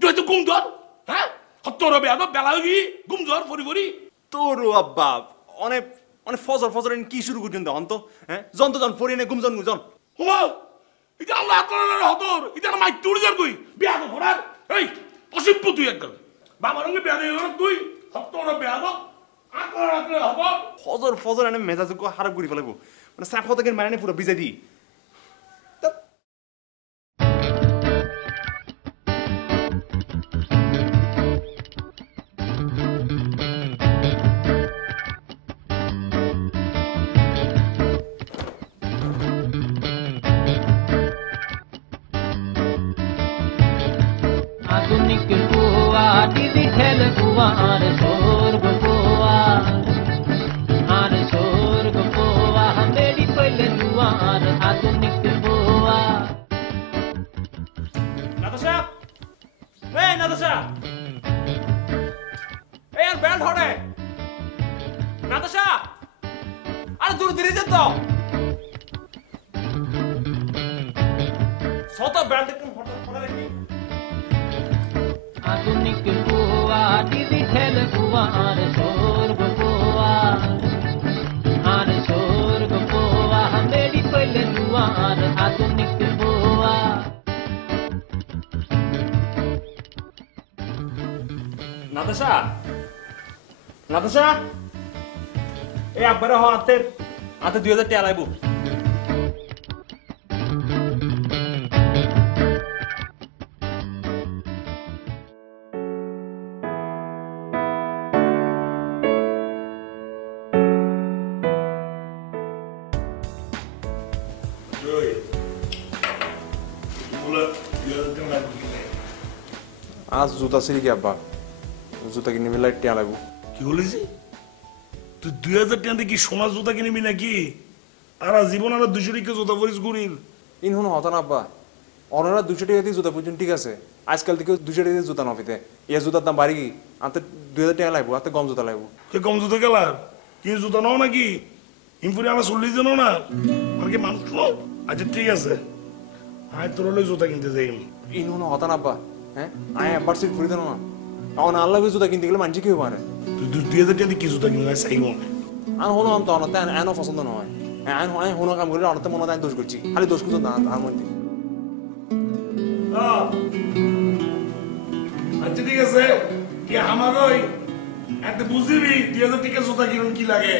তুই তো ঘুম ধর হ্যাঁ তোর বেয়াদ বেলা হয়ে গিয়ে ঘুম ধর ফরি ফরি তোরও আব্বা অনেক অনেক ফজর ফজর কি শুরু করছেন তখন তো হ্যাঁ জন তো জন ফরি নে ঘুম জন জন হুমা এটা আল্লাহ আপনার হতর এটা মাইক তুড়ি যার তুই বেয়াদ ঘোড়ার এই অসভ্য তুই একদম বাবার সঙ্গে বেয়াদ তুই তোর বেয়াদ ফজর ফজর এনে মেজাজ হারাপ করে ফেলাবো মানে সাফ থেকে মানে পুরো ভিজাই দিই আধুনিক গোয়া ডিজিটাল গোয়া আর স্বর্গ গোয়া আর স্বর্গ গোয়া মেরি কইলে গোয়া আর আধুনিক গোয়া নাতাশা এই নাতাশা এই আর ব্যান্ড হড়ে নাতাশা আরে দূর ধীরে যেত সত ব্যান্ড একদম হড়ে রেখি আধুনিক গোয়া ডিজিটাল গোয়া আর স্বর্গ গোয়া আর স্বর্গ গোয়া মেরি কইলে গোয়া আর আধুনিক গোয়া নাতাশা নাতাশা এই আব্বারে হাতে হাতে 2000 টাকা লাইবো আজ জুতা সিরি কি আব্বা জুতা কিনে মিলাই টিয়া লাগবো কি বলেছি তুই 2000 টাকা দিয়ে কি সোনার জুতা কিনবি নাকি আর জীবন আর 200 টাকা জুতা পরিস ঘুরির ইন হুন হতা না আব্বা অনরা 200 টাকা দিয়ে জুতা পর্যন্ত ঠিক আছে আজকাল থেকে 200 টাকা দিয়ে জুতা নফিতে এই জুতার দাম বাড়ি কি আনতে 2000 টাকা লাগবো আনতে কম জুতা লাগবো কে কম জুতা গেলার কি জুতা নাও নাকি ইমপুরি আমরা 40 জন না আর কি মানুষ নাও আচ্ছা ঠিক আছে আয় তোর হলে জুতা কিনতে যাই ইন হুন হতা না আব্বা হ্যাঁ আয় আব্বার সিট ফুরি দেন না এখন আল্লাহ জুতা কিনতে গেলে মানছি কি পারে তুই 2000 টাকা দিয়ে কি জুতা কিনবি চাই মনে আর হলো আম তো অনতে এনো পছন্দ নয় আইন হয় হনো কাম করলে অনতে মনে হয় দোষ করছি খালি দোষ করছো না আর মধ্যে আচ্ছা ঠিক আছে কি আমার ওই এত বুঝিবি 2000 টাকা জুতা কিনুন কি লাগে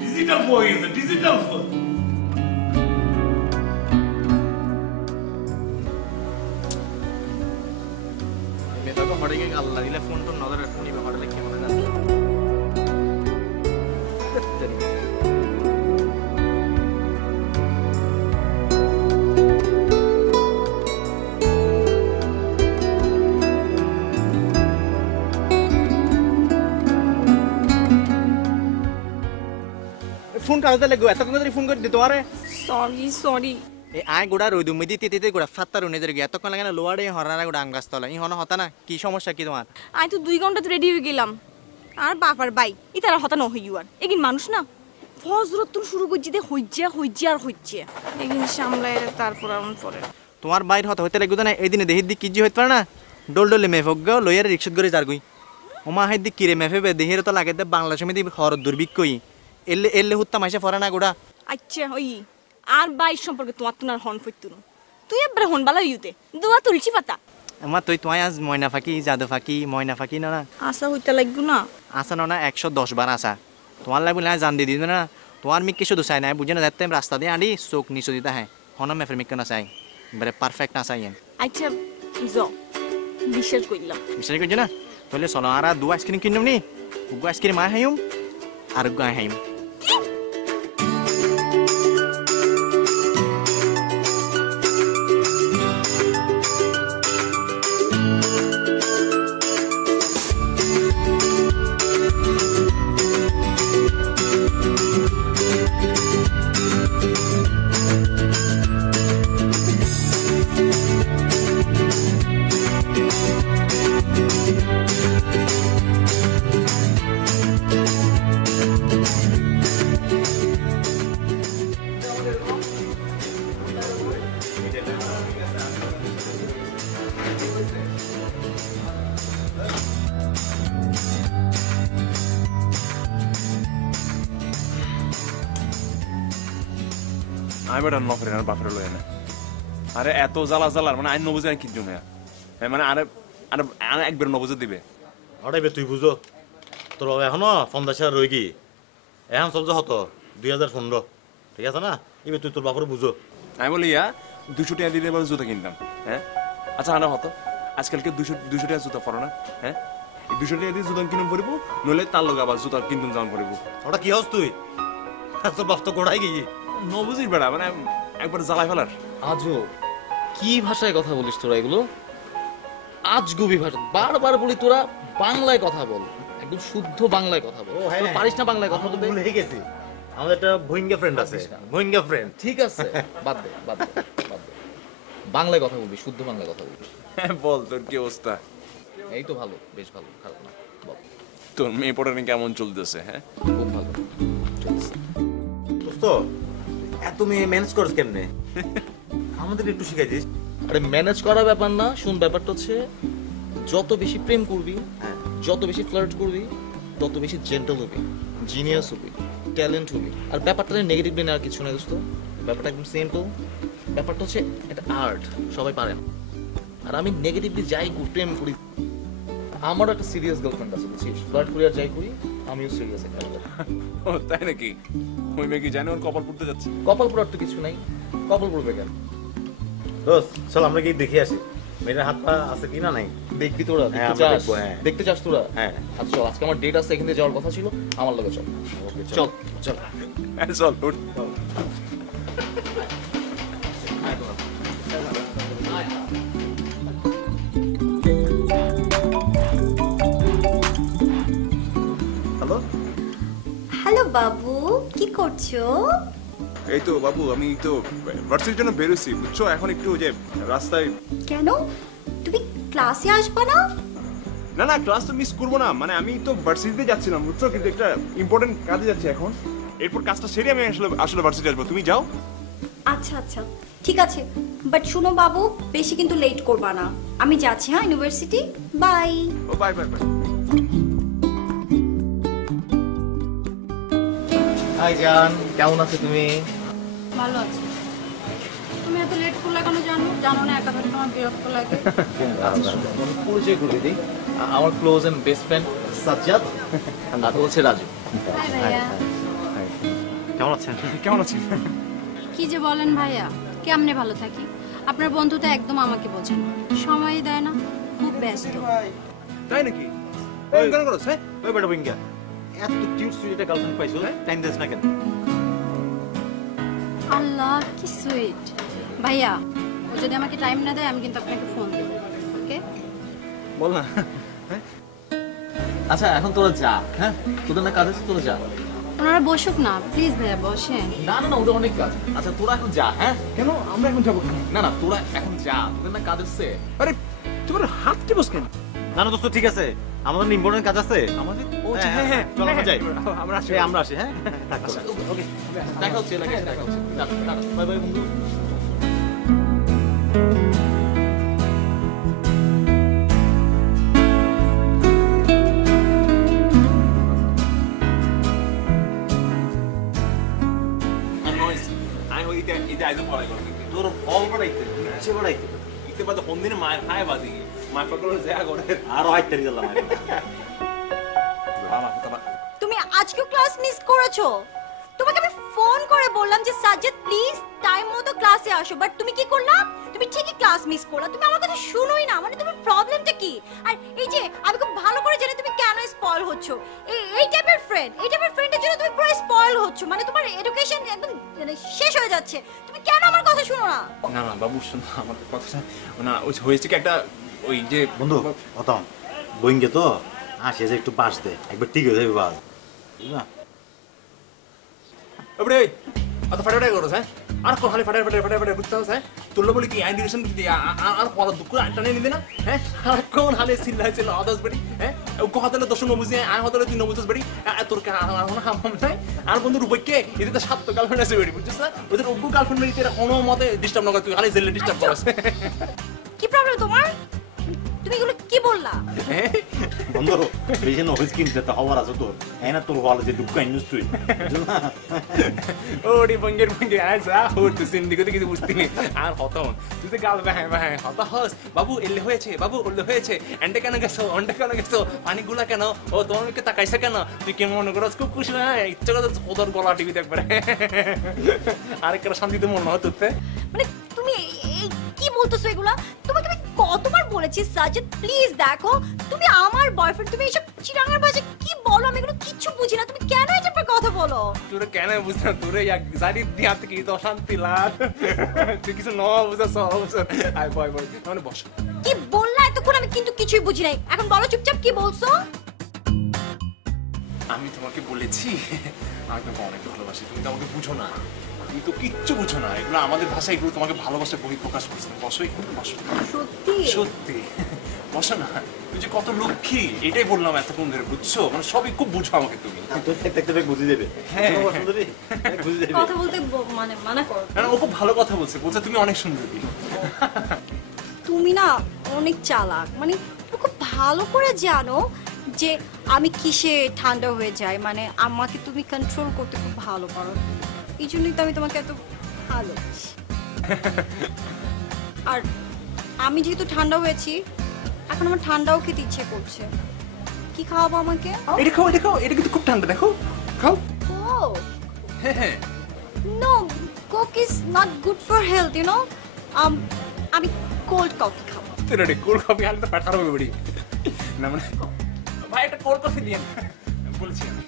ডিজিটাল ফোন হয়ে গেছে ডিজিটাল ফোন মেয়েটাকে হড়ে গিয়ে আল্লাহ দিলে ফোন টোন নজরে ফোনই ব্যাপারে লিখে মনে না ফোন কাজে লাগো এত করে ফোন করে দিতে পারে সরি এই আয় গোড়া রই দুমি দিতে দিতে গোড়া ফাত্তার উনি দের এতক্ষণ লাগে না লোয়ারে হরানা গোড়া আম গাছ তলা ই হন হতা না কি সমস্যা কি তোমার আই তো 2 ঘন্টা রেডি হয়ে গেলাম আর বাপার বাই ইতারা হতা ন হই আর এগিন মানুষ না ফজরত তুন শুরু করছি দে হইছে আর হইছে এগিন সামলাই তারপর আমন পরে তোমার বাইর হতা হইতে লাগবে না এই দিনে দেহির দিক কি জি হইতে পারে না ডোল ডোলে মেফক গো লইয়ার রিকশাত করে যার গই ওমা হাই দিক কিরে মেফে বে দেহির তো লাগে দে বাংলা সমিতি হর দুর্ভিক্ষই এলে এলে হুত্তা মাইসা ফরে না গোড়া আচ্ছা ওই আর বাই সম্পর্কে তোমার তুনার হন ফইতুন তুই এবারে হন বালা ইউতে দোয়া তুলছি পাতা আমার তুই তোমায় আজ ময়না ফাঁকি জাদু ফাঁকি ময়না ফাঁকি না না আশা হইতে লাগবো না আসা না 110 বার আসা তোমার লাগবে না জান দিয়ে দিবে না তোমার মিক কিছু চাই না বুঝে না যাতে রাস্তা দিয়ে আনি চোখ নিচু দিতে হ্যাঁ হন মেফের মিক না চাই এবারে পারফেক্ট না চাই আচ্ছা যাও বিশ্বাস কইলাম বিশ্বাস করছি না তাহলে চলো আর 2 আইসক্রিম কিনুম নি 2 আইসক্রিম আয় হাইম আর গায় হাইম আমি বেটা নফরে আর বাপরে লয় না আরে এত জ্বালা জ্বালার মানে আইন নবুঝে কি জমে মানে আরে আরে আরে একবার নবুঝে দিবে আরে তুই বুঝো তোর বাবা এখনো 50 রয়ে গি এখন সব যে হতো 2015 ঠিক আছে না এবার তুই তোর বাপরে বুঝো আমি বলি 200 টাকা দিলে এবার জুতা কিনতাম হ্যাঁ আচ্ছা আনা হতো আজকালকে 200 টাকা জুতা পরো না হ্যাঁ এই 200 টাকা দিয়ে জুতা কিনুম পরিব নইলে তার লগে আবার জুতা কিনতুম জাম পরিব ওটা কি হস তুই তোর বাপ তো গোড়াই গিয়ে নবুঝিস বেড়া মানে একবার জ্বালাই ফেলার আজও কি ভাষায় কথা বলিস তোরা এগুলো আজগুবি ভাষা বারবার বলি তোরা বাংলায় কথা বল একদম শুদ্ধ বাংলায় কথা বল তোরা পারিস না বাংলায় কথা বলতে ভুলে গেছি আমাদের একটা ভুইঙ্গা ফ্রেন্ড আছে ভুইঙ্গা ফ্রেন্ড ঠিক আছে বাদ দে বাদ দে বাদ দে বাংলায় কথা বলবি শুদ্ধ বাংলায় কথা বলবি হ্যাঁ বল তোর কি অবস্থা এই তো ভালো বেশ ভালো খারাপ না বল তোর মেয়ে পড়ানি কেমন চলতেছে হ্যাঁ খুব ভালো চলছে দোস্ত এত মেয়ে ম্যানেজ করছ কেমনে আমাদের একটু শিখাই দিস আরে ম্যানেজ করা ব্যাপার না শুন ব্যাপারটা হচ্ছে যত বেশি প্রেম করবি যত বেশি ফ্লার্ট করবি তত বেশি জেন্টল হবি জিনিয়াস হবি ট্যালেন্ট হবি আর ব্যাপারটা নেগেটিভলি নেওয়ার কিছু না দোস্ত ব্যাপারটা একদম সিম্পল ব্যাপারটা হচ্ছে একটা আর্ট সবাই পারে না আর আমি নেগেটিভলি যাই করি প্রেম করি আমারও একটা সিরিয়াস গার্লফ্রেন্ড আছে বুঝছিস ফ্লার্ট করি আর যাই করি আমিও সিরিয়াস একটা ও তাই নাকি ওই মেয়ে কি জানে ওর কপাল পড়তে যাচ্ছে কপাল পড়ার তো কিছু নাই কপাল পড়বে কেন দোস্ত চল আমরা কি দেখে আসি মেয়েটার হাত পা আছে কি না নাই দেখবি তোরা হ্যাঁ, দেখতে আমরা চাস দেখবো, হ্যাঁ। দেখতে চাস তোরা হ্যাঁ। আচ্ছা চল আজকে আমার ডেট আছে এখান থেকে যাওয়ার কথা ছিল আমার লগে চল চল চল হ্যাঁ চল উঠ হ্যালো হ্যালো বাবু কি করছো? এই তো বাবু আমি তো ভার্সিটির জন্য বেরোছি বুঝছো এখন একটু যে রাস্তায় কেন তুমি ক্লাসে আসবে না? না না ক্লাস তো মিস করবো না মানে আমি তো ভার্সিটিতে যাচ্ছিলাম বুঝছো কিন্তু একটা ইম্পর্টেন্ট কাজে যাচ্ছি এখন এরপর কাজটা সেরে আমি আসলে আসলে ভার্সিটি আসবো তুমি যাও আচ্ছা আচ্ছা ঠিক আছে বাট শুনো বাবু বেশি কিন্তু লেট করবা না আমি যাচ্ছি হ্যাঁ ইউনিভার্সিটি বাই ও বাই বাই বাই হাই জান কেমন আছো তুমি ভালো আছে তুমি এত লেট করলে কেন জানো না একা থাকতে তোমার বিরক্ত লাগে আচ্ছা আমি পরিচয় করে দিই আমার close and best friend Sajjad আর ও হচ্ছে রাজু হাই ভাইয়া কেমন আছেন কেমন আছিস কি যে বলেন ভাইয়া কেমনে ভালো থাকি আপনার বন্ধু তো একদম আমাকে বোঝে না সময়ই দেয় না খুব ব্যস্ত তাই নাকি এই কেন করছ হ্যাঁ ওই বেটা ভুইঙ্গা এত কিউট সুইট একটা গার্লফ্রেন্ড পাইছো টাইম দিস না কেন আল্লাহ কি সুইট ভাইয়া ও যদি আমাকে টাইম না দেয় আমি কিন্তু আপনাকে ফোন দেব ওকে বল না আচ্ছা এখন তোরা যা হ্যাঁ তোদের না কাজ আছে তোরা যা ওনারা বসুক না প্লিজ ভাইয়া বসেন না না না ওদের অনেক কাজ আচ্ছা তোরা এখন যা হ্যাঁ কেন আমরা এখন যাবো না না তোরা এখন যা তোদের না কাজ আছে আরে তোমার হাত টিপস কেন না না দোস্ত ঠিক আছে আমাদের ইম্পর্টেন্ট কাজ আছে আমাদের ও হ্যাঁ, হ্যাঁ, চল আমরা যাই। আমরা আসি এই আমরা আসি হ্যাঁ ওকে দেখা হচ্ছে দেখা হচ্ছে বাই বাই বন্ধু আই হই ইতে আইজো পড়াই করব তোর ফল বাড়াইতে নিচে বাড়াইতে ইতে বাদে হন্দিনে মায়ের খায় বাদি মায়ের পাকলো যা করে আরো হাইতে দিলাম তুমি আজকেও ক্লাস মিস করেছো তোমাকে আমি ফোন করে বললাম যে সাজ্জাদ প্লিজ টাইম মতো ক্লাসে আসো বাট তুমি কি করলা তুমি ঠিকই ক্লাস মিস করলা তুমি আমার কথা শুনোই না মানে তোমার প্রবলেমটা কি আর এই যে আমি খুব ভালো করে জানি তুমি কেন স্পয়েল হচ্ছো এই টাইপের ফ্রেন্ডের জন্য তুমি পুরো স্পয়েল হচ্ছো মানে তোমার এডুকেশন একদম মানে শেষ হয়ে যাচ্ছে তুমি কেন আমার কথা শুনো না না না বাবু শুন আমার কথাটা না ওই হয়েছে কি একটা ওই যে বন্ধু অতম বইঙ্গে তো আসে যে একটু বাস দে একবার ঠিক হয়ে যাবে বাস না ওরে অত ফাটাফাটি করছ হ্যাঁ আর কোন খালি ফাটাফাটি বুঝতে হবে হ্যাঁ তুললো বলি কি আইডিরেশন কি আর পড়া দুঃখ টানে নিতে না হ্যাঁ আর কোন হালে চিল্লাইছিল আদাস বাড়ি হ্যাঁ ও কথালে দশ নবুঝে আর হতলে তুই নবুঝস বাড়ি তোর হাম নাই আর বন্ধু রূপকে এতে তো সাত গার্লফ্রেন্ড আছে বাড়ি বুঝছিস না ওদের অগ্গু গার্লফ্রেন্ড বাড়ি তেরা কোনো মতে ডিস্টার্ব না করে তুই খালি জেলে ডিস্টার্ব করছ কি প্রবলেম তোমার তুমি এগুলো কি বললা বন্ধু বেশি নহিস কিনতে তো খবর আছে তোর হ্যাঁ না তোর ভালো যে দুঃখ আইনিস তুই ওডি বঙ্গের আইসা ওর তো সিন্দিকে তো কিছু বুঝতি নি আর হতম তুই তো গাল বাহায় হত হস বাবু এলে হয়েছে বাবু ওলে হয়েছে এন্ডে কেন গেছো পানিগুলা কেন ও তোমাকে তাকাইছে কেন তুই কেমন মনে করছ খুব খুশি না ইচ্ছা করে ওদের গলা টিভি দেখবে আরেকটা শান্তিতে মন হয় তোতে মানে তুমি কি বলতেছো এগুলা? তোমাকে আমি কতবার বলেছি সাজিদ প্লিজ দেখো তুমি আমার বয়ফ্রেন্ড, তুমি এইসব চিরাঙ্গার ভাষা কি বলো? আমি এগুলো কিচ্ছু বুঝি না, তুমি কেন এই টাইপের কথা বলো? তোরে কেন বুঝছ না? তোরে এক জারি দিয়া থেকে তো শান্তি লাগ তুই কিছু ন বুঝছ আই বয় মানে বস। কি বললা এতক্ষণ? আমি কিন্তু কিছুই বুঝি নাই, এখন বলো চুপচাপ কি বলছো? আমি তোমাকে বলেছি আমি তোমাকে অনেক ভালোবাসি, তুমি তো আমাকে বুঝো না, তুমি তো কিচ্ছু বুঝো না। এগুলো আমাদের ভাষায়, এগুলো তোমাকে ভালোবাসার বহিঃপ্রকাশ করছে। বসো এখানে, বসো। সত্যি সত্যি বসো না। তুই যে কত লক্ষ্মী এটাই বললাম এতক্ষণ ধরে, বুঝছো? মানে সবই খুব বুঝো আমাকে তুমি। তোর দেখতে বুঝে যাবে। হ্যাঁ সুন্দরী বুঝে যাবে। কথা বলতে মানে মানা করো না, ও খুব ভালো কথা বলছে, তুমি অনেক সুন্দরী। তুমি না অনেক চালাক, মানে তুমি খুব ভালো করে জানো যে আমি কিসে ঠান্ডা হয়ে যাই, মানে আমাকে তুমি কন্ট্রোল করতে খুব ভালো পারো, এই জন্যই তো আমি তোমাকে এত ভালোবাসি। আর আমি যেহেতু ঠান্ডা হয়েছি, এখন আমার ঠান্ডাও খেতে ইচ্ছে করছে। কি খাওয়াবো আমাকে? এটা খাও, এটা কিন্তু খুব ঠান্ডা, দেখো খাও। কোক? হ্যাঁ no, Coke is not good for health, you know. আমি কোল্ড কফি খাবো। তোরা কোল্ড কফি আনতে পাঠার হবে বড়ি না, মানে ভাই একটা কোল্ড কফি দিয়েন বলছি আমি।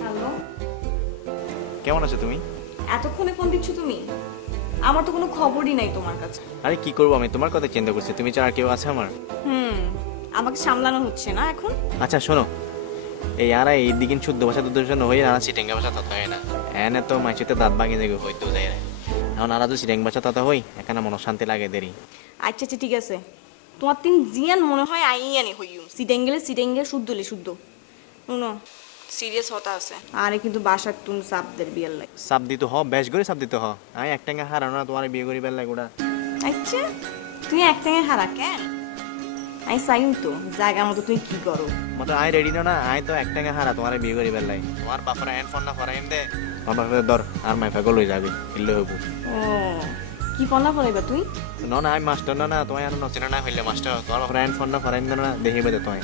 হ্যালো, কেমন আছো তুমি? এতক্ষণে ফোন দিচ্ছ তুমি? আমার তো কোনো খবরই নাই তোমার কাছে। আরে কি করবো, আমি তোমার কথা চিন্তা করছি। তুমি ছাড়া আর কেউ আছে আমার? আমাকে সামলানো হচ্ছে না এখন। আচ্ছা শোনো, এই আর এই দিকে শুদ্ধ ভাষা দুর্দর্শন হয়ে আর সিটেঙ্গা ভাষা তত হয় না, এনে তো মাইচিতে দাঁত ভাঙে যাবে হইতেও যায় না। এখন আর সিটেং ভাষা তত হই এখানে মন শান্তি লাগে দেরি। আচ্ছা ঠিক আছে, তোমার তিন জিয়ান মনে হয় আইয়ানি হইম সিটেঙ্গেলে শুদ্ধলে শুদ্ধ শুনো, সিরিয়াস হতা আছে। আরে কিন্তু বাসার তুন সাপদের বিয়ের লাগে সাপ দিতে হ, বেশ করে সাপ দিতে হ। আমি একটাঙ্গা হারানো না, তোমার বিয়ে করি বেলা গোড়া। আচ্ছা তুই একটাঙ্গে হারা কেন? আমি চাইম তো জায়গা মতো তুমি কি করো। মতো আই রেডি না, আই তো একটাঙ্গা হারা তোমার বিয়ে করি বেলাই। তোমার বাপরা এন ফোন না ফরাইম দে, তোমার বাপরে ধর আর মাইফাকে লই যাবে ইল্লে হবো। ও কি ফোন না ফরাইবা তুই? না আমি মাস্টার না, তোমায় আর নচিনা না হইলে মাস্টার। তোমার বাপরা এন ফোন না ফরাইম দে না, দেখিবে দে তোমায়।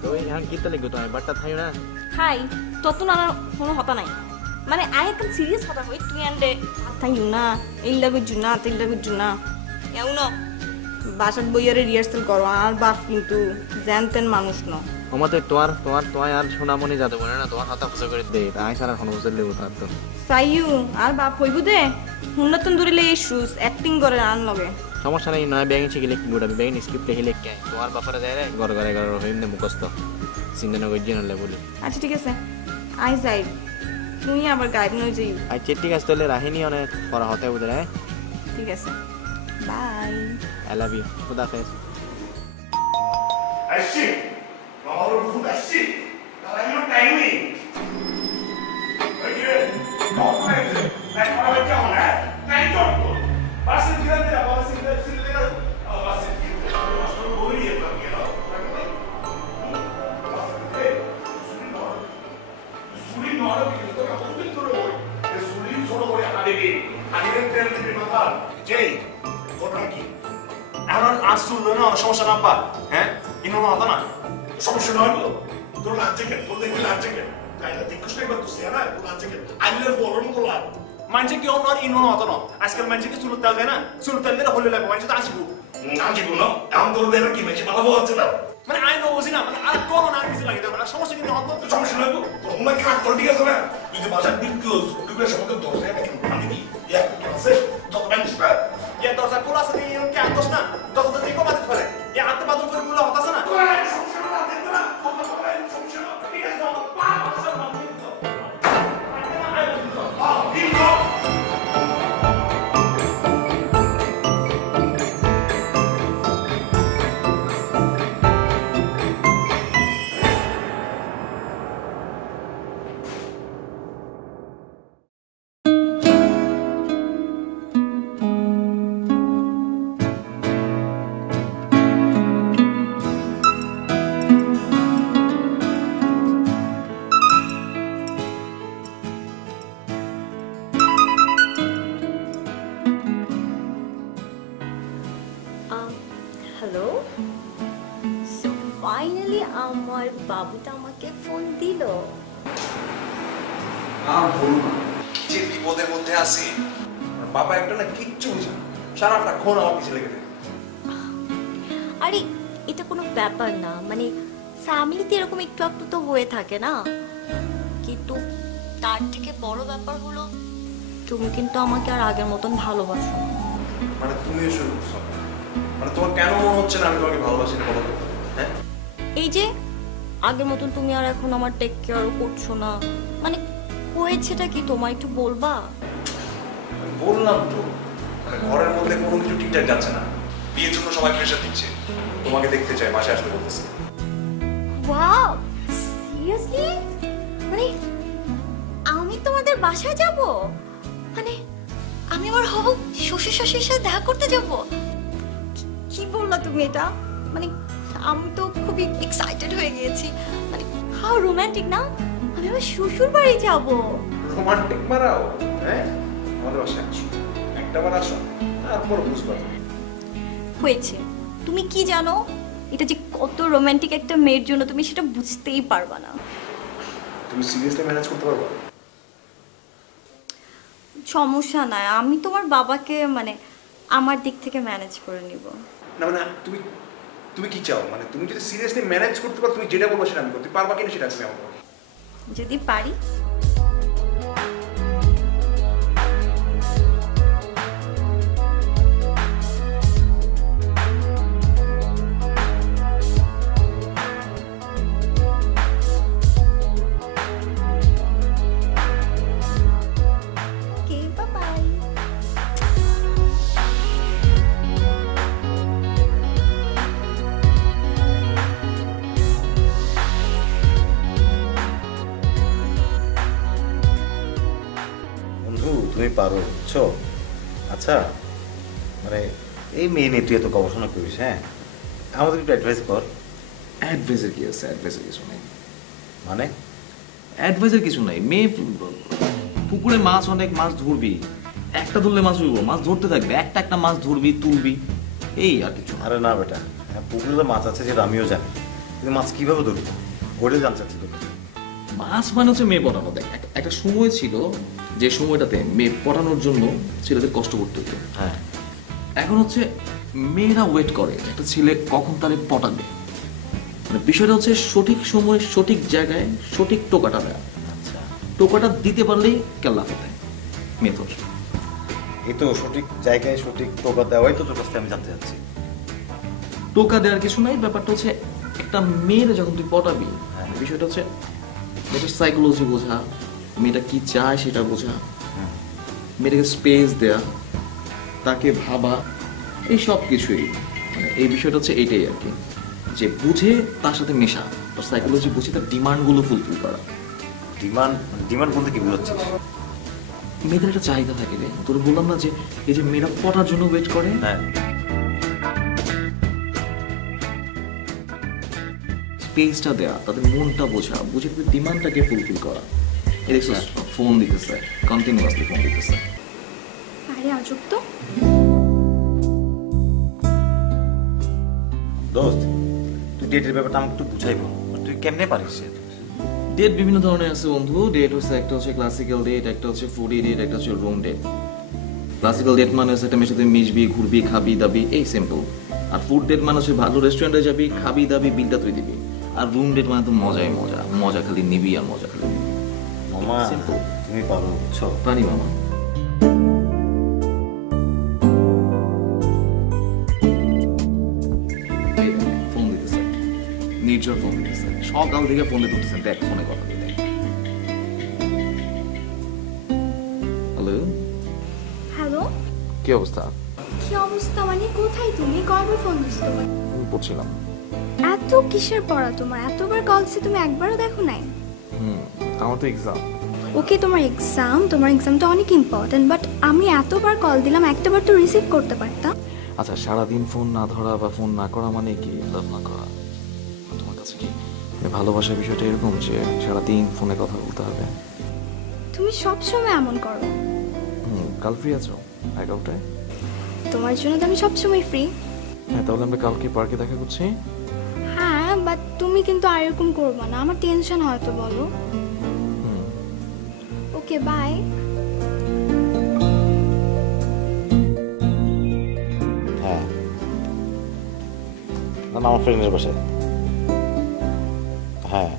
তো এখন কি তো লিখবো তোমায়, বাট্টা থাইও না। হাই তত না কোনো হতা নাই, মানে আই একদম সিরিয়াস হতা হই। তুই আনলে থাইও না, এই লাগু জুনা তেল লাগু জুনা এও না। বাসাত বইয়ারে রিহার্সাল করো, আর বাপ কিন্তু জানতেন মানুষ ন। আমাতে তোমার আর সোনামণি যাতে বলে না, তোমার হাতা খুশি করে দে। তাই সারা কোনো বছর লেবো তার তো সাইউ আর বাপ হইব দে হুন্নতন ধরিলে এই শুস অ্যাক্টিং করে আন লগে। সমস্যা নেই, নয় ব্যাঙে শিখে লিখি গোটা ব্যাঙে স্ক্রিপ্ট লিখে লিখে তোমার বাপারে যায় রে ঘর ঘরে ঘর হইম না মুখস্থ সিন্ধনগর জিনলে বলি। আচ্ছা ঠিক আছে আই যাই, তুই আবার গাইড নই যাই। আচ্ছা ঠিক আছে, তাহলে রাহিনী অনেক পড়া হতে বুঝলে। ঠিক আছে বাই, আই লাভ ইউ, খুদা হাফেজ। আসছি আমার ফুট আসছি তাহলে আমার টাইমই ওই যে নরমাল নাই করা হচ্ছে না নাই তো বাসে দিলে না বাসে দিলে না বাসে দিলে আসলে বই দিয়ে পাবি না সুরি নড় কিন্তু তো কত দিন ধরে বই এই সুরি ছোট করে আদিকে তেল দিবি মাথা যেই ওটা কি এখন আর শুনলো না সমস্যা না পা। হ্যাঁ ইনো না হতো না সমস্যা নয় তো তোর লাগছে কেন? তোর দেখবি লাগছে কেন? তাই না দেখুস না একবার তো সে না তোর লাগছে কেন? আইলের বড় মতো লাগ মানুষে কেউ নয় ইনো না হতো না। আজকাল মানুষকে চুল তেল দেয় না, চুল তেল দিলে হলে লাগবে মানুষ তো আসবো আসবো না। এখন তোর দেয় কি মানুষ ভালো হচ্ছে না, মানে আই নো বুঝি না, মানে আর কোনো না কিছু লাগে না। সমস্যা কিন্তু হতো সমস্যা নয় তো তোর মনে কাজ তোর ঠিক আছে না? তুই যে বাসার দিন কেউ দুপুরের সময় তো দরজা নাকি পানি দি ইয়া আছে যত মানুষ না ইয়া দরজা খোলা আছে দিয়ে কি আন্তস না দরজা দিয়ে কো মাঝে ফেলে ইয়া আতে বাদল করে মুলা হতাছে না। সমস্যা না দেখতে না সমস্যা না ঠিক আছে পা সমস্যা না দিন তো আমার বাবুটা আমাকে ফোন দিল। আর বলবো না, কি যে বিপদের মধ্যে আছি। বাবা একটা না কিচ্ছু বুঝে না, সারাটাক্ষণ আমার পিছিয়ে লেগে থাকে। আরে এটা কোনো ব্যাপার না, মানে ফ্যামিলিতে এরকম একটু একটু তো হয়ে থাকে না, কিন্তু তার থেকে বড় ব্যাপার হলো তুমি কিন্তু আমাকে আর আগের মতন ভালোবাসো না। মানে তুমিও শুরু করছো, মানে তোমার কেন মনে হচ্ছে না আমি তোমাকে ভালোবাসি না? কথা বলতে, হ্যাঁ? এই যে আগের মতন তুমি আর এখন আমার টেক কেয়ারও করছো না, মানে হয়েছেটা কি তোমার একটু বলবা? আমি বললাম তো, মানে ঘরের মধ্যে কোনো কিছু ঠিকঠাক যাচ্ছে না। বিয়ের জন্য সবাই প্রেশার দিচ্ছে, তোমাকে দেখতে চাই, বাসায় আসতে বলতেছে। Wow, seriously? মানে আমি তোমাদের বাসায় যাব? মানে আমি আমার হবু শ্বশুর শাশুড়ির সাথে দেখা করতে যাব? কি বললা তুমি এটা? মানে আমি তো খুবই এক্সাইটেড হয়ে গিয়েছি, মানে হাউ রোমান্টিক না? আমি আমার শ্বশুর বাড়ি যাব। রোমান্টিক মারাও? হ্যাঁ, আমাদের বাসায় আসো, একটা বার আসো, তারপর বুঝবা। হয়েছে, তুমি কি জানো এটা যে কত রোমান্টিক একটা মেয়ের জন্য, তুমি সেটা বুঝতেই পারবা না। তুমি সিরিয়াসলি ম্যানেজ করতে পারবে? সমস্যা নাই, আমি তোমার বাবাকে মানে আমার দিক থেকে ম্যানেজ করে নিব। না মানে তুমি তুমি কি চাও? মানে তুমি যদি সিরিয়াসলি ম্যানেজ করতে পারো, তুমি যেটা বলবো সেটা আমি করতে পারবা কিনা সেটা তুমি আমাকে বলো। যদি পারি। Okay, bye-bye. বন্ধু তুমি পারো, বুঝছো? আচ্ছা মানে এই মেয়ে নিয়ে তুই এত গবেষণা করিস, হ্যাঁ, আমাদের একটু অ্যাডভাইস কর। অ্যাডভাইজার কি আছে? অ্যাডভাইজার কিছু নাই, মানে অ্যাডভাইজার কিছু নাই। মেয়ে পুকুরে মাছ অনেক, মাছ ধরবি, একটা ধরলে মাছ উঠবো, মাছ ধরতে থাকবে, একটা একটা মাছ ধরবি, তুলবি, এই আর কিছু না। আরে না বেটা, হ্যাঁ, পুকুরে তো মাছ আছে সেটা আমিও জানি, কিন্তু মাছ কিভাবে ধরবো ওটা জানতে চাচ্ছি তোকে। মাছ মানে হচ্ছে মেয়ে পটানো। দেখ একটা সময় ছিল যে সময়টাতে মেয়ে পটানোর জন্য ছেলেদের কষ্ট করতে হতো, হ্যাঁ, এখন হচ্ছে মেয়েরা ওয়েট করে একটা ছেলে কখন তারে পটাবে। মানে বিষয়টা হচ্ছে সঠিক সময়ে সঠিক জায়গায় সঠিক টোকাটা দেয়। আচ্ছা, টোকাটা দিতে পারলেই কেল্লা ফেতে মেয়ে তোর। এই তো সঠিক জায়গায় সঠিক টোকা দেওয়াই তো তোর কাছ থেকে আমি জানতে চাচ্ছি। টোকা দেওয়ার কিছু নাই, ব্যাপারটা হচ্ছে একটা মেয়ের যখন তুই পটাবি, বিষয়টা হচ্ছে মেয়েটার সাইকোলজি বোঝা, মেয়েটা কি চায় সেটা বোঝা, মেয়েটাকে স্পেস দেয়া, তাকে ভাবা, এই সব কিছুই মানে এই বিষয়টা হচ্ছে এইটাই আর কি, যে বুঝে তার সাথে মেশা, তার সাইকোলজি বুঝে তার ডিমান্ডগুলো ফুলফিল করা। ডিমান্ড ডিমান্ড বলতে কি বোঝাচ্ছিস? মেয়েদের একটা চাহিদা থাকে রে, তোর বললাম না যে এই যে মেয়েরা পটার জন্য ওয়েট করে, হ্যাঁ, স্পেসটা দেয়া, তাদের মনটা বোঝা, বুঝে তাদের ডিমান্ডটাকে ফুলফিল করা। এই দেখছো ফোন দিতেছে, কন্টিনিউয়াসলি ফোন দিতেছে। আরে আজব তো। দোস্ত তুই ডেটের ব্যাপারটা আমাকে একটু বুঝাইবো, তুই কেমনে পারিস? ডেট বিভিন্ন ধরনের আছে বন্ধু। ডেট হচ্ছে একটা হচ্ছে ক্লাসিক্যাল ডেট, একটা হচ্ছে ফুডি ডেট, একটা হচ্ছে রুম ডেট। ক্লাসিক্যাল ডেট মানে হচ্ছে একটা মেয়ের সাথে মিশবি, ঘুরবি, খাবি দাবি, এই সিম্পল। আর ফুড ডেট মানে হচ্ছে ভালো রেস্টুরেন্টে যাবি, খাবি দাবি, বিলটা তুই দিবি। আর রুম ডেট মানে তো মজাই মজা, মজা খালি নিবি আর মজা খালি নিবি। মামা সিম্পল, তুমি পারো, বুঝছো? পারি মামা। ফোন দিতেছে, নির্জর ফোন দিতেছে, সকাল থেকে ফোন দিয়ে ধরতেছেন, দেখ ফোনে কথা দিয়ে দেখ। হ্যালো, হ্যালো, কি অবস্থা? কি অবস্থা মানে? কোথায় তুমি? কয়বার ফোন দিছো তোমার? পড়ছিলাম। এত কিসের পড়া তোমার? এতবার কল দিছি, তুমি একবারও দেখো নাই? আমার তো এক্সাম। ওকে, তোমার এক্সামটা অনেক ইম্পর্টেন্ট, বাট আমি এতবার কল দিলাম, একটাবার তো রিসিভ করতে পারতাম। আচ্ছা, সারাদিন ফোন না ধরা বা ফোন না করা মানে কি লাভ না করা? তোমার কাছে কি ভালোবাসার বিষয়টা এরকম যে সারাদিন ফোনে কথা বলতে হবে? তুমি সব সময় এমন করো। কাল ফ্রি আছো 11টায়? তোমার জন্য তো আমি সবসময় ফ্রি। হ্যাঁ, তাহলে আমরা কালকে পার্কে দেখা করছি। হ্যাঁ, বাট তুমি কিন্তু আর এরকম করবে না, আমার টেনশন হয় তো বলো। Okay bye. হ্যাঁ না না, আমার ফ্রেন্ডের বাসায়। হ্যাঁ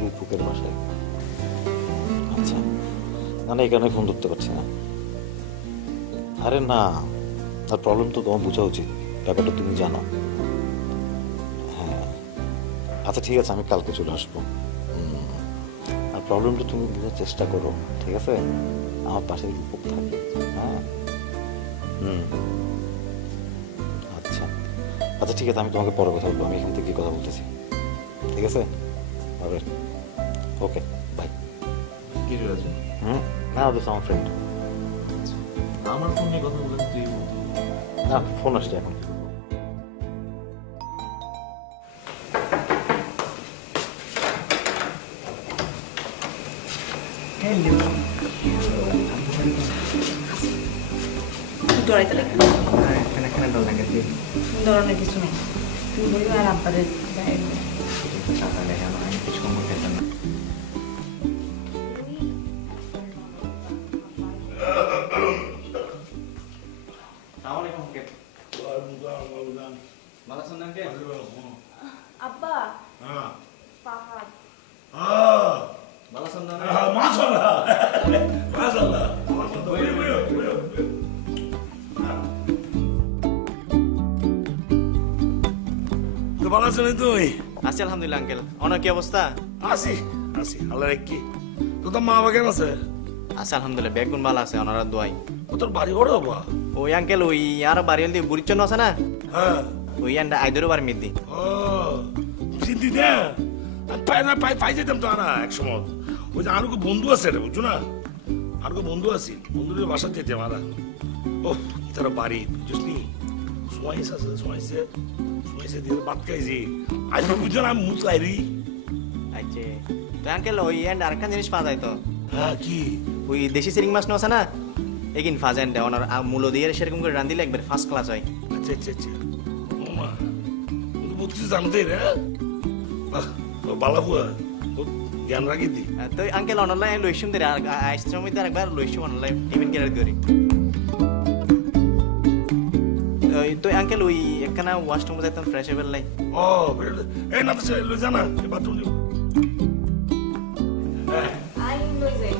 রূপকের বাসায়। আচ্ছা না না, এই কারণে ফোন ধরতে পারছি না। আরে না, আর প্রবলেম তো তোমার বোঝা উচিত, ব্যাপারটা তুমি জানো। হ্যাঁ আচ্ছা ঠিক আছে, আমি কালকে চলে আসবো। আর প্রবলেমটা তুমি বোঝার চেষ্টা করো, ঠিক আছে? আমার পাশে রূপক থাকে। হ্যাঁ আচ্ছা আচ্ছা ঠিক আছে, আমি তোমাকে পরে কথা বলবো। আমি এখান থেকে কথা বলতেছি, ঠিক আছে? Okay bye. কি আছে? না ওদের আমার ফ্রেন্ড। আমার ফোন নিয়ে কথা বলেন তুই? না ফোন আসছে এখন। ডরাইতে লাগে ডরানোর কিছু নেই, তুমি বলবে আর আব্বারে আব্বা পাহাড় ভালো আছো তুই? আছি আলহামদুলিল্লাহ আঙ্কেল। অনেক কি অবস্থা? আছি আছি, আল্লাহ কি। তো তোর মা বাবা কেমন আছে? আছে আলহামদুলিল্লাহ, বেগুন ভালো আছে ওনারা দোয়াই। ও তোর বাড়ি ওরা বাবা? ওই আঙ্কেল ওই আর বাড়ি হল দিয়ে বুড়ির জন্য আছে না, হ্যাঁ ওই আন্ডা আইদেরও বাড়ি মিদ্দি। ও চিন্তি দে, পাই না পাই যেতাম তো আনা এক সময়। ওই যে আরো বন্ধু আছে রে, বুঝছো না? আরো বন্ধু আছি, বন্ধুদের বাসা যেতে মারা। ও তারা বাড়ি বুঝছিস নি, সোয়াইস আছে, সোয়াইসে দিয়ে ভাত খাইছি। আজ বুঝছো না, আমি মুসলাই রি। আচ্ছা তো আঙ্কেল ওই আন্ডা আরেকখান জিনিস পাওয়া যায় তো। হ্যাঁ কি? ওই দেশি সিরিং মাছ আছে না, এগিন ফাজেন দেওয়ার মূলো দিয়ে সেরকম করে রান্ধিলে একবার ফার্স্ট ক্লাস হয়। আচ্ছা আচ্ছা আচ্ছা, ও মা বুঝছিস জানতে রে, বালা হুয়া জ্ঞান রাখি দি। তো আঙ্কেল অনলাইন লইসুম দে আর আইসক্রিম মধ্যে আরেকবার লইসুম অনলাইন টিফিন কেয়ার করি। তো আঙ্কেল ওই একখানা ওয়াশরুমে যাইতাম ফ্রেশ হয়ে বেরলাই। ও এই না তো লই জানা বাথরুম যাও। আই লই যাই।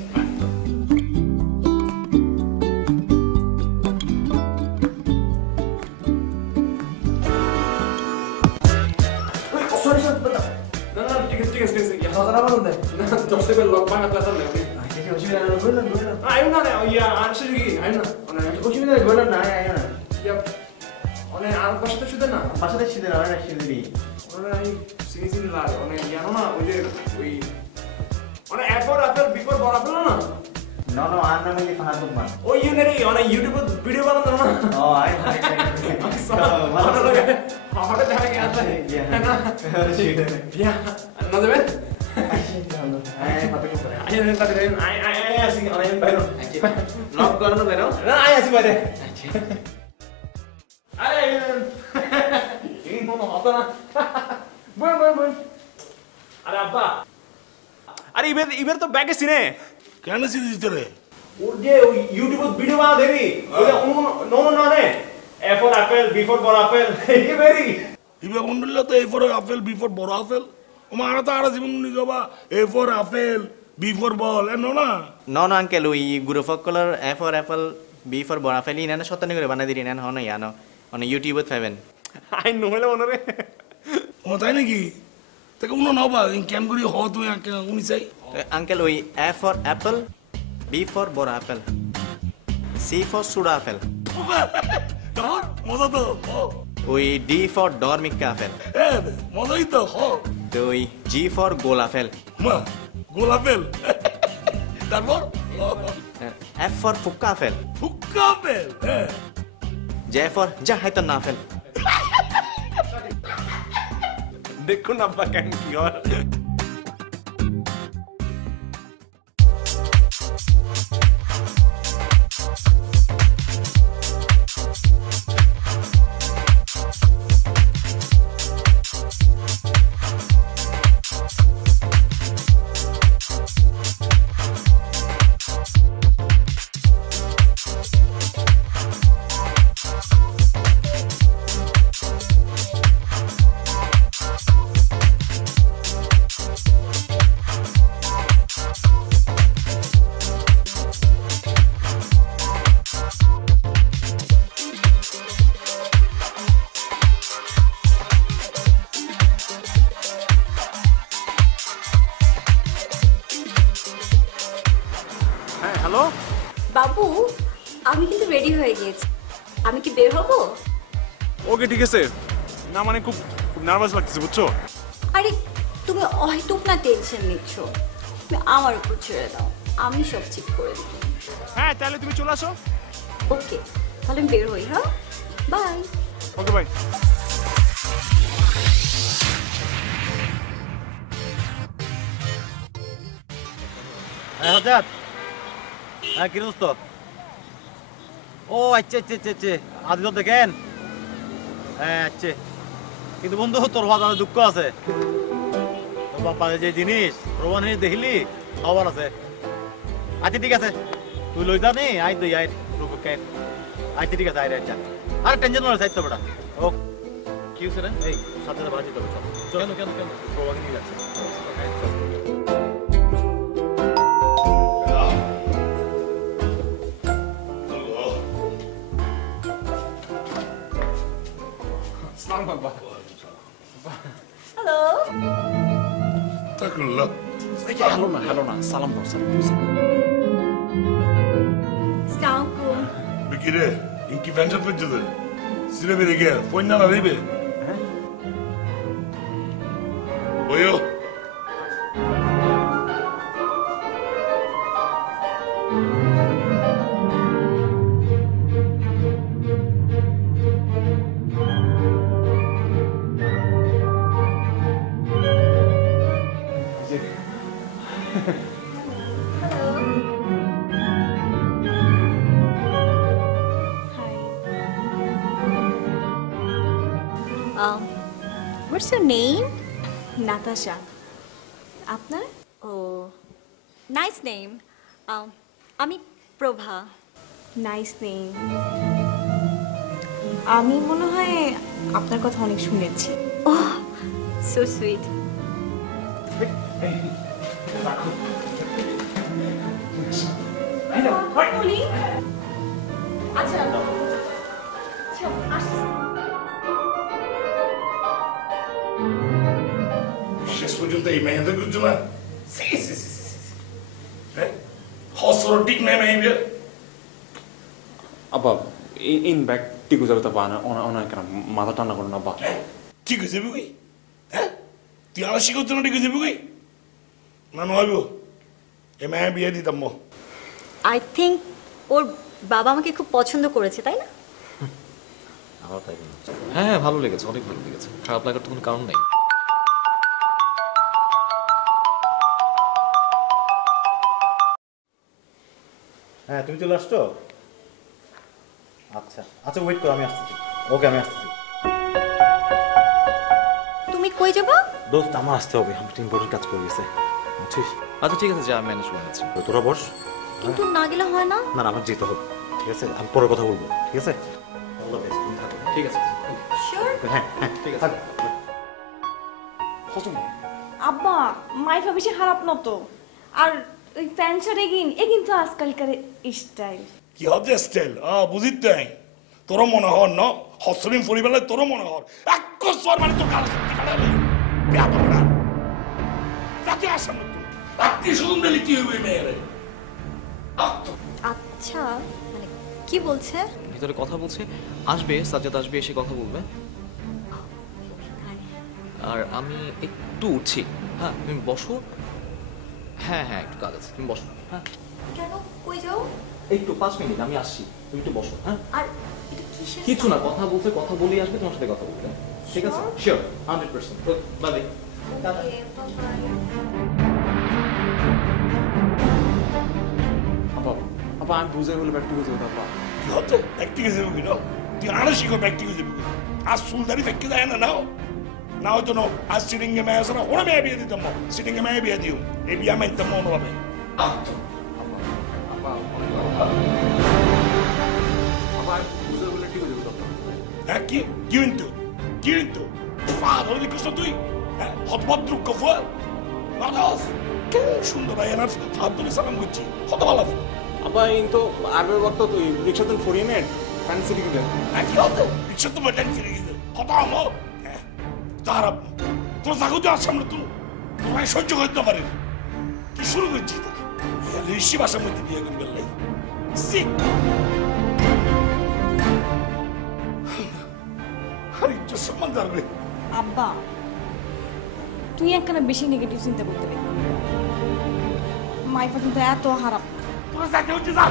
ইউটিউবে ভিডিও বানানো না আরে এবার তো ব্যাগে সিনে কেন সিনে দিতে রে? ওর যে ইউটিউবে ভিডিও বানা দেবি নে A for apple B for বড় আপেল এই বেরি ইবে বন্ধুল্লা তো A for apple B for বড় আপেল ও মারা তো আর জীবন নি যাবা A for apple B for ball এ নো না নো আঙ্কেল ওই group of colour A for apple B for বড় আপেল ইনা সত্য করে বানাই দিই না হন ইয়ানো অন ইউটিউবে পাবেন আই নো হলে মনে রে ও তাই নাকি তাকে উনো নবা কেন করি হ তুই উনি চাই আঙ্কেল ওই A for apple B for বড় আপেল সি ফর সুডা আপেল ধর মজা তো ওই ডি ফর ডরমিকা আপেল মজাই তো হ তো ওই জি ফর গোল আপেল মা গোল আপেল তারপর F for fuchka apple fuchka apple J for যা হাইতো না আপেল দেখুন আব্বা কেন কি হয় হ্যালো বাবু আমি কিন্তু রেডি হয়ে গিয়েছি, আমি কি বের হব? ওকে ঠিক আছে। না মানে খুব খুব নার্ভাস লাগতেছে বুঝছো। আরে তুমি অহেতুক না টেনশন নিচ্ছ, তুমি আমার উপর ছেড়ে দাও, আমি সব ঠিক করে দেব। হ্যাঁ তাহলে তুমি চলে আসো। ওকে তাহলে আমি বের হই। হ্যাঁ বাই। Okay bye. হঠাৎ হ্যাঁ কি দোস্ত? ও আচ্ছা আচ্ছা আচ্ছা আচ্ছা আজ তো দেখেন। হ্যাঁ আচ্ছা কিন্তু বন্ধু তোর ভাত দুঃখ আছে। তোর বাপারে যে জিনিস প্রমাণ দেখলি খবর আছে। আচ্ছা ঠিক আছে তুই লই যাবি আই তুই আই রূপকে। আচ্ছা ঠিক আছে আই আচ্ছা আর টেনশন নয় সাইড তো বেটা। ও কি হয়েছে রে? এই সাথে সাথে বাড়ি যাবে চল। কেন কেন কেন? প্রমাণ নিয়ে যাচ্ছে। হ্যালো তাকুল্লাহ। হ্যালো না সালাম কর সালাম কর। আসসালামু বিকিরে ইনকি ফ্যানশন করছিস? সিরে বেরে গে ফোন না লাইবে। ওয়ো What's your name? নাতাশা। আপনার? Oh, nice name. আমি প্রভা। Nice name. আমি মনে হয় আপনার কথা অনেক শুনেছি। Oh, so sweet. আচ্ছা শেষ পর্যন্ত এই মেহেন্দ্র করছো না? হসর ঠিক নেই মেহেন্দ্র। আব্বা ইন ব্যাক টিকু যাবে তো বানা অনেক কেন মাথা টান্না করো না আব্বা। ঠিক আছে বুকি? হ্যাঁ তুই আমার শিখছ না ঠিক আছে বুকি? না নয় এ মেয়ে বিয়ে দিতাম মো। I think ওর বাবা আমাকে খুব পছন্দ করেছে, তাই না? আমার তাই মনে হচ্ছে। হ্যাঁ ভালো লেগেছে, অনেক ভালো লেগেছে, খারাপ লাগার তো কোনো কারণ নেই। হ্যাঁ তুমি চলে আসছো? আচ্ছা আচ্ছা ওয়েট করো আমি আসতেছি। ওকে আমি আসতেছি। তুমি কই যাবা? দোস্ত আমার আসতে হবে, আমি একটা ইম্পর্টেন্ট কাজ করে গেছে বুঝছিস? আচ্ছা ঠিক আছে, যা ম্যানেজ করে নিচ্ছি। তো তোরা বস। কিন্তু না গেলে হয় না। না না আমার যেতে হবে, ঠিক আছে? আমি পরে কথা বলবো, ঠিক আছে? অল দ্য বেস্ট, তুমি থাকো। ঠিক আছে শিওর? হ্যাঁ হ্যাঁ ঠিক আছে। থাকো। আব্বা মাইফা বেশি খারাপ না তো। আর ওই ফ্যানসার এগিন তো আজকালকার স্টাইল। কি হচ্ছে স্টাইল? বুঝিত নাই তোর মনে হর ন হসরিন পরিবেলে তোর মনে হর এক সর মানে তোর কালা সত্যি কাটালে বিয়া তো না রাতে আসেন না তুই রাত্রি শুধু দিলে কি হইবে মেয়েরে? আচ্ছা মানে কি বলছে? ভিতরে কথা বলছে, আসবে সাজ্জাদ, আসবে এসে কথা বলবে। আর আমি একটু উঠছি। হ্যাঁ তুমি বসো। হ্যাঁ হ্যাঁ একটু কাজ আছে, তুমি বসো। হ্যাঁ কেন কই যাও? একটু 5 মিনিট আমি আসছি, তুমি একটু বসো। হ্যাঁ আর এটা কিসের? কিছু না, কথা বলছে, কথা বলেই আসবে, তোমার সাথে কথা বলতে। ঠিক আছে? শিওর 100%। বাই। আব্বা আব্বা আমি বুঝে বলে ব্যাক টিকু যাবে আব্বা। কি হচ্ছে ব্যক্তি গেছে বুকি ন তুই আরো শিখো ব্যক্তি গেছে বুকি আর সুলদারি ফেঁকে দেয় না নাও না হয়তো ন আজ সিটিং এ মেয়ে আছে না ওরা মেয়ে বিয়ে দিতাম সিটিং এ মেয়ে বিয়ে দিও এই বিয়া মাইতাম মনে হবে। আব্বা আমি বুঝে বলে টিকু যাবে আব্বা। হ্যাঁ কি কিন্তু পাগল দেখিস তুই? হ্যাঁ হতভদ্র কফা মাদাস কেন সুন্দর আয়নার হাত ধরে সালাম করছি কত ভালো আব্বা ইন তো আগের বক্ত তুই রিক্সাতে ফরিয়ে নেন ফ্যান্সি দিকে দেন। হ্যাঁ কি হতো রিক্সা তো বেটান ছিড়ে গেছে কত আমো হ্যাঁ তারা তোর জাগো তো আসাম না তুই তোমায় সহ্য করতে পারে কি শুরু করছিস ঋষি ভাষার মধ্যে বিয়ে করে ফেললাই আর ইজ্জত সম্মান জানবে। আব্বা তুই একখানা বেশি নেগেটিভ চিন্তা করতে পারি মাইফা কিন্তু এত খারাপ তোরা যাকে হচ্ছে যা।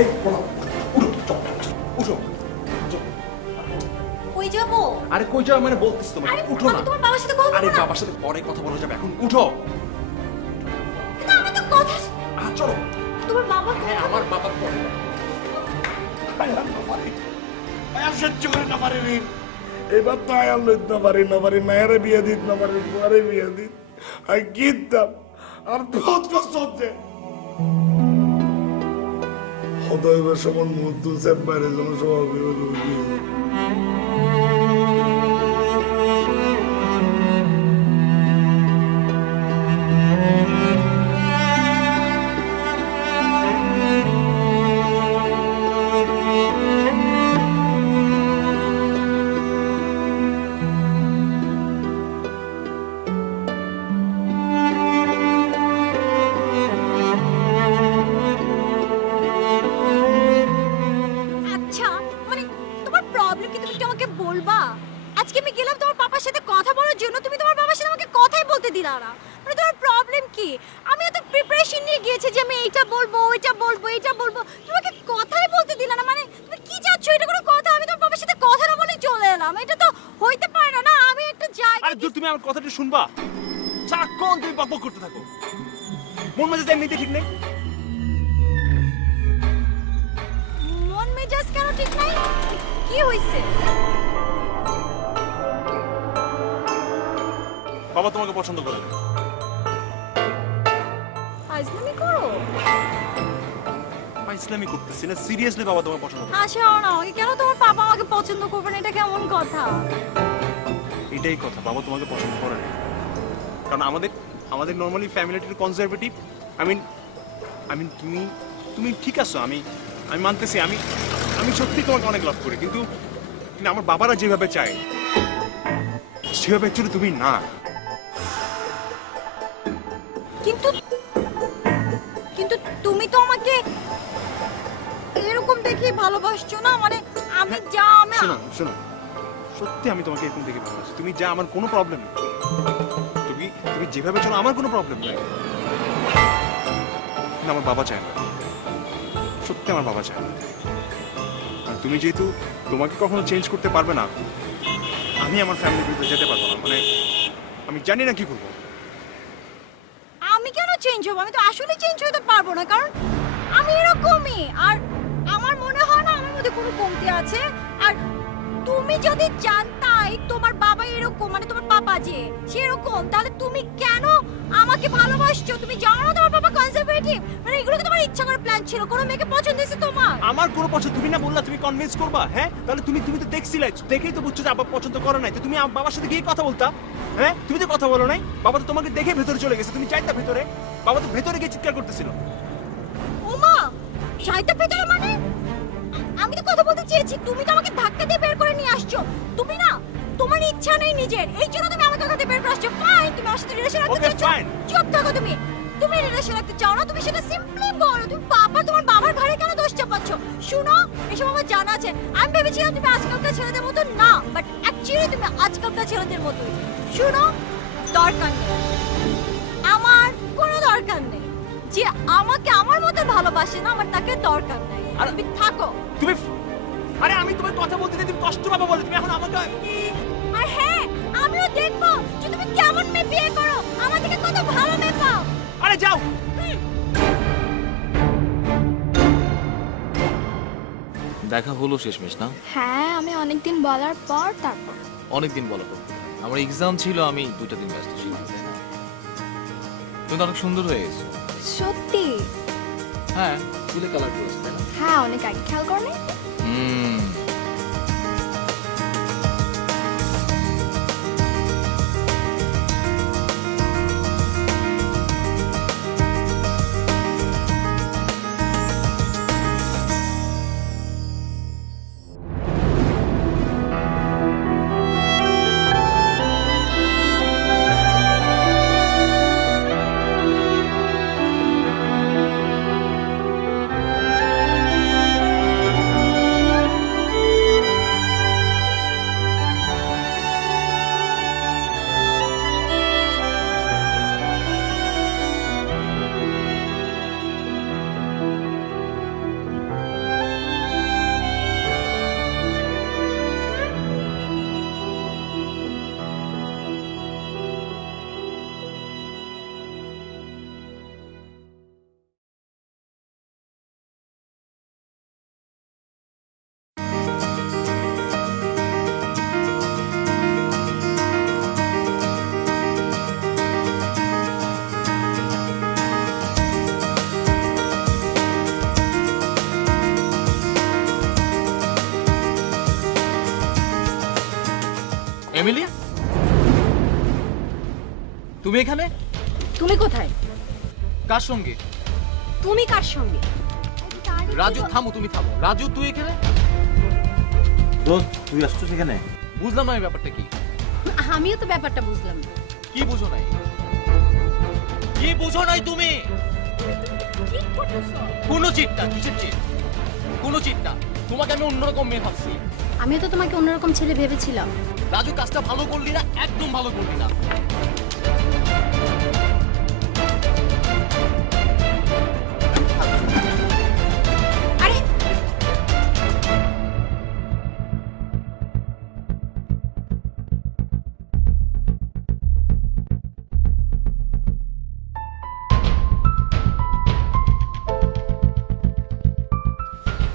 এই বলো উঠো কই যাবো? আরে কই যাও মানে বলতেছ তোমাকে আরে উঠো না। তোমার বাবার সাথে কথা বলবো আরে না। বাবার সাথে পরে কথা বলা যাবে, এখন উঠো। কিন্তু আমি তো কথা চলো। তোমার বাবা হ্যাঁ আমার বাবা পরে। আয়ার সহ্য করে না পারে ঋণ এবার তো আয়ার লইত না পারি মায়েরে বিয়ে দিত না পারি বুয়ারে বিয়ে দিত আর গীতাম আর বহুত কষ্ট হচ্ছে হদয়বার সমান মুহূর্ত সেট বাইরে যেন স্বভাবে হলো আচ্ছা মানে তোমার প্রবলেম কি তুমি একটু আমাকে বলবা? আজকে আমি গেলাম তোমার পাপার সাথে কথা বলার জন্য, তুমি তোমার বাবার সাথে আমাকে কথাই বলতে দিলা না। মানে তোমার প্রবলেম কি? আমি এত প্রিপারেশন নিয়ে গিয়েছি যে আমি এইটা বলবো ওইটা বলবো এইটা বলবো, তোমাকে কথাই বলতে দিলা না। মানে তুমি কি চাচ্ছ? এটা কোনো কথা? আমি তোমার বাবার সাথে কথা না বলেই চলে এলাম, এটা তো হইতে পারে না। না আমি একটা জায়গা আরে তুমি আমার কথাটা শুনবা? সারাক্ষণ তুমি বকবক করতে থাকো, মন মেজাজ এমনিতে ঠিক নেই। মন মেজাজ কেন ঠিক নাই? কি হইছে? বাবা তোমাকে পছন্দ করে না। আজলামি করো? ইসলামি করতেছি না, সিরিয়াসলি বাবা তোমাকে পছন্দ করে। হাসাও না আমাকে, কেন তোমার পাপা আমাকে পছন্দ করবে না? এটা কেমন কথা? এটাই কথা, বাবা তোমাকে পছন্দ করে না। কারণ আমাদের নর্মালি ফ্যামিলিটি কনজারভেটিভ। আই মিন তুমি ঠিক আছো, আমি মানতেছি। আমি সত্যি তোমাকে অনেক লাভ করি, কিন্তু আমার বাবারা যেভাবে চায় সেভাবে অ্যাকচুয়ালি তুমি না। কিন্তু তুমি তো আমাকে এরকম দেখে ভালোবাসছো না। মানে আমি যা আমি শোনো সত্যি আমি তোমাকে এরকম দেখে ভালোবাসি। তুমি যা, আমার কোনো প্রবলেম নেই। তুমি যেভাবে চলো আমার কোনো প্রবলেম নেই। না আমার বাবা চায় না, সত্যি আমার বাবা চায় না। আর তুমি যেহেতু তোমাকে কখনো চেঞ্জ করতে পারবে না, আমি আমার ফ্যামিলির বিরুদ্ধে যেতে পারবো না। মানে আমি জানি না কি করবো। আমি কেন চেঞ্জ হবো? আমি তো আসলে চেঞ্জ হতে পারবো না, কারণ আমি এরকমই। আর আমার মনে হয় না আমার মধ্যে কোনো কমতি আছে। আর তুমি যদি জানতাই তোমার বাবা এরকম, মানে তোমার পাপা যে সেরকম, তাহলে তুমি কেন আমাকে ভালোবাসছো? তুমি জানো না তোমার বাবা কনজারভেটিভ। মানে এগুলো কি তোমার ইচ্ছা করে প্ল্যান ছিল? কোনো মেয়েকে পছন্দ হয়েছে তোমার? আমার কোনো পছন্দ, তুমি না বললা তুমি কনভিন্স করবা। হ্যাঁ তাহলে তুমি তো দেখছিলে, দেখেই তো বুঝছো যে আব্বা পছন্দ করে নাই। তো তুমি বাবার সাথে গিয়ে কথা বলতা। হ্যাঁ তুমি তো কথা বলো নাই। বাবা তো তোমাকে দেখে ভেতরে চলে গেছে, তুমি চাইতা ভেতরে। বাবা তো ভেতরে গিয়ে চিৎকার করতেছিল। ওমা চাইতা ভেতরে? মানে আমি তো কথা বলতে চেয়েছি, তুমি তো আমাকে ধাক্কা দিয়ে বের করে নিয়ে আসছো। তুমি না, তোমার ইচ্ছা নেই নিজের, এই জন্য তুমি আমাকে ধাক্কা দিয়ে বের করে আসছো। ফাইন, তুমি আমার সাথে রিলেশন রাখতে চাইছো, চুপ থাকো। তুমি রিলেশন রাখতে চাও না, তুমি সেটা সিম্পলি বলো। তুমি তোমার বাবার ঘরে কেন দোষ চাপাচ্ছ? শুনো, এসব আমার জানা আছে। আমি ভেবেছিলাম তুমি আজকালকার ছেলেদের মতো না, বাট অ্যাকচুয়ালি তুমি আজকালকার ছেলেদের মতোই। শুনো, দরকার নেই, আমার কোনো দরকার নেই। যে আমাকে আমার মতো ভালোবাসে না, আমার তাকে দরকার নেই। আর তুমি থাকো। আরে আমি তোমার কথা বলতে তুমি কষ্ট পাবো বলে তুমি এখন আমাকে। আর হ্যাঁ, আমিও দেখবো যে তুমি কেমন মেয়ে বিয়ে করো, আমার থেকে কত ভালো মেয়ে পাও। আরে যাও। দেখা হলো শেষমেশ না? হ্যাঁ, আমি অনেকদিন বলার পর তারপর। অনেকদিন বলার পর? আমার এক্সাম ছিল, আমি 2টা দিন ব্যস্ত ছিলাম। তুমি তো অনেক সুন্দর হয়ে গেছো। সত্যি? হ্যাঁ, চুলে কালার করেছো তাই না? হ্যাঁ, অনেক আগে খেয়াল করনি। এমিলি, তুমি এখানে? তুমি কোথায়? কার সঙ্গে? তুমি কার সঙ্গে? রাজু থামো, তুমি থামো। রাজু তুই এখানে? দোস্ত তুই আসছিস এখানে? বুঝলাম না এই ব্যাপারটা কি। আমিও তো ব্যাপারটা বুঝলাম না। কি বুঝো নাই? কি বুঝো নাই তুমি? কি করতেছো? কোনো চিট না। কিসের চিট? কোনো চিট না। তোমাকে আমি অন্যরকম মেয়ে ভাবছি। আমিও তো তোমাকে অন্যরকম ছেলে ভেবেছিলাম। রাজু কাজটা ভালো করলি না, একদম ভালো করলি না। আরে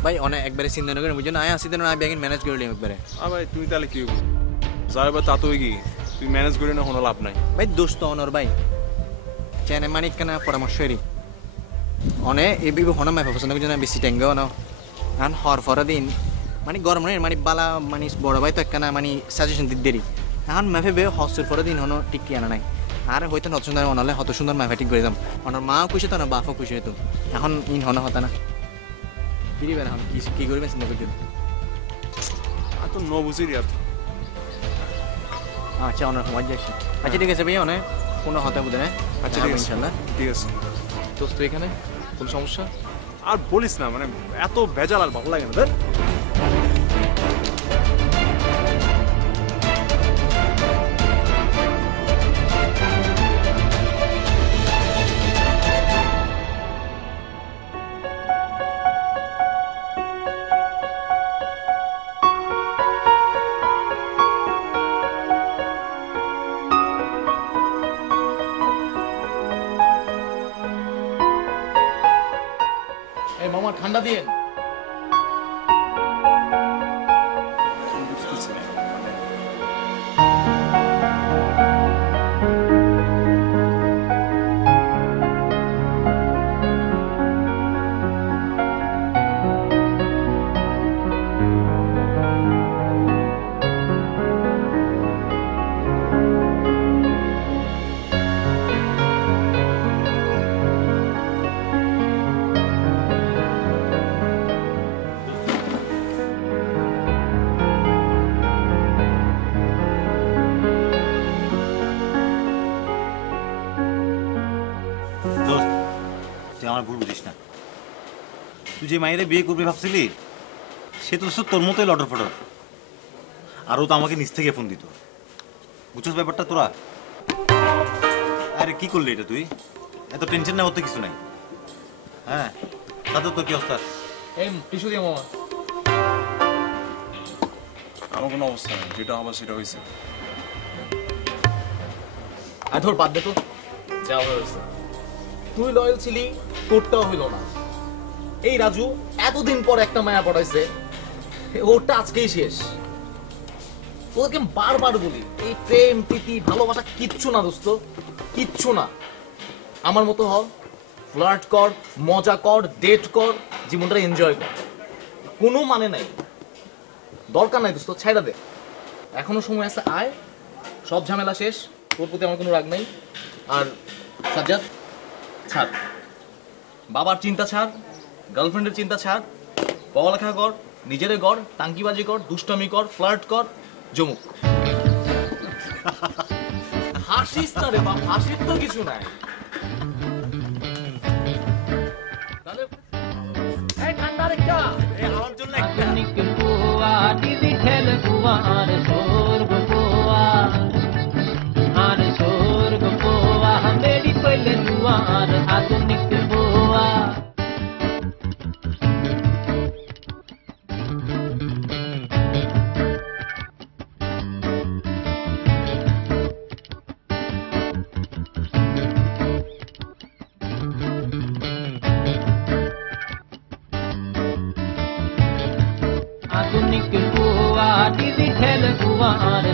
ভাই অনেক একবারে চিন্তা না করে বুঝছো না, আয় আসি দেন আমি ম্যানেজ করে নিই একবারে। ভাই তুই তাহলে কি যাবে তা তো কি তুই ম্যানেজ করে না কোনো লাভ নাই ভাই দোস্ত অনর ভাই চেনে মানিক কেনা পরামর্শ এরি অনে এই বিবি হন মাই পছন্দ করছে না বেশি টেঙ্গে না আন হর ফরা দিন মানে গরম নেই মানে বালা মানে বড় ভাই তো একখানা মানে সাজেশন দিতে দেরি এখন মাফে বে হস্তের ফরা দিন হনো ঠিক কি আনা নাই আর হয়তো নত সুন্দর অনলে হত সুন্দর মাফে ঠিক করে দাম অনর মাও খুশি তো না বাপও খুশি হতো এখন ইন হন হতা না কিরিবেন এখন কি করবেন চিন্তা করছেন আর তো ন বুঝি আর আচ্ছা অনার সময় যাচ্ছি আচ্ছা ঠিক আছে ভাই অনেক কোনো হতা বুঝে না আচ্ছা ঠিক আছে ইনশাল্লাহ ঠিক আছে দোস্ত তুই এখানে? কোন সমস্যা? আর বলিস না মানে এত ভেজাল আর ভালো লাগে না ধর এই মামা ঠান্ডা দিয়ে। বুঝতেছি না দোস্ত তুই আমার ভুল বুঝিস না, তুই যে মায়েরে বিয়ে করবি ভাবছিলি সে তো তোর মতোই লটর ফটর, আর ও তো আমাকে নিচ থেকে ফোন দিত, বুঝছিস ব্যাপারটা তোরা? আরে কি করলি এটা তুই? এত টেনশন নেওয়ার তো কিছু নাই। হ্যাঁ তাদের তোর কি অবস্থা? এই টিস্যু দিয়ে মামা। আমার কোনো অবস্থা নেই, যেটা হবার সেটা হয়েছে। আর ধর বাদ দে তো, যা হয়েছে। তুই লয়াল ছিলি, তোরটাও হইল না। এই রাজু এতদিন পর একটা মায়া পড়াইছে, ওরটা আজকেই শেষ। তোকে বারবার বলি এই প্রেম প্রীতি ভালোবাসা কিচ্ছু না দোস্ত, কিচ্ছু না। আমার মতো হও, ফ্লার্ট কর, মজা কর, ডেট কর, জীবনটা এনজয় কর। কোনো মানে নাই, দরকার নাই দোস্ত, ছাইড়া দে। এখনো সময় আছে, আয়, সব ঝামেলা শেষ। তোর প্রতি আমার কোনো রাগ নাই। আর সাজ্জাদ ছাড়, বাবার চিন্তা ছাড়, গার্লফ্রেন্ডের চিন্তা ছাড়, পড়ালেখা কর, নিজেরে কর, টাঙ্কিবাজি কর, দুষ্টামি কর, ফ্লার্ট কর, জমুক। হাসিস না রে বাপ, হাসির তো কিছু নাই। তাহলে এই ঠান্ডা রেখা আমার জন্য আধুনিক গোয়া ডিজিটাল গোয়া আর স্বর্গ গোয়া আর স্বর্গ গোয়া মেরি পহলে গোয়া আর আধুনিক গোয়া আধুনিক গোয়া ডিজিটাল গোয়া আর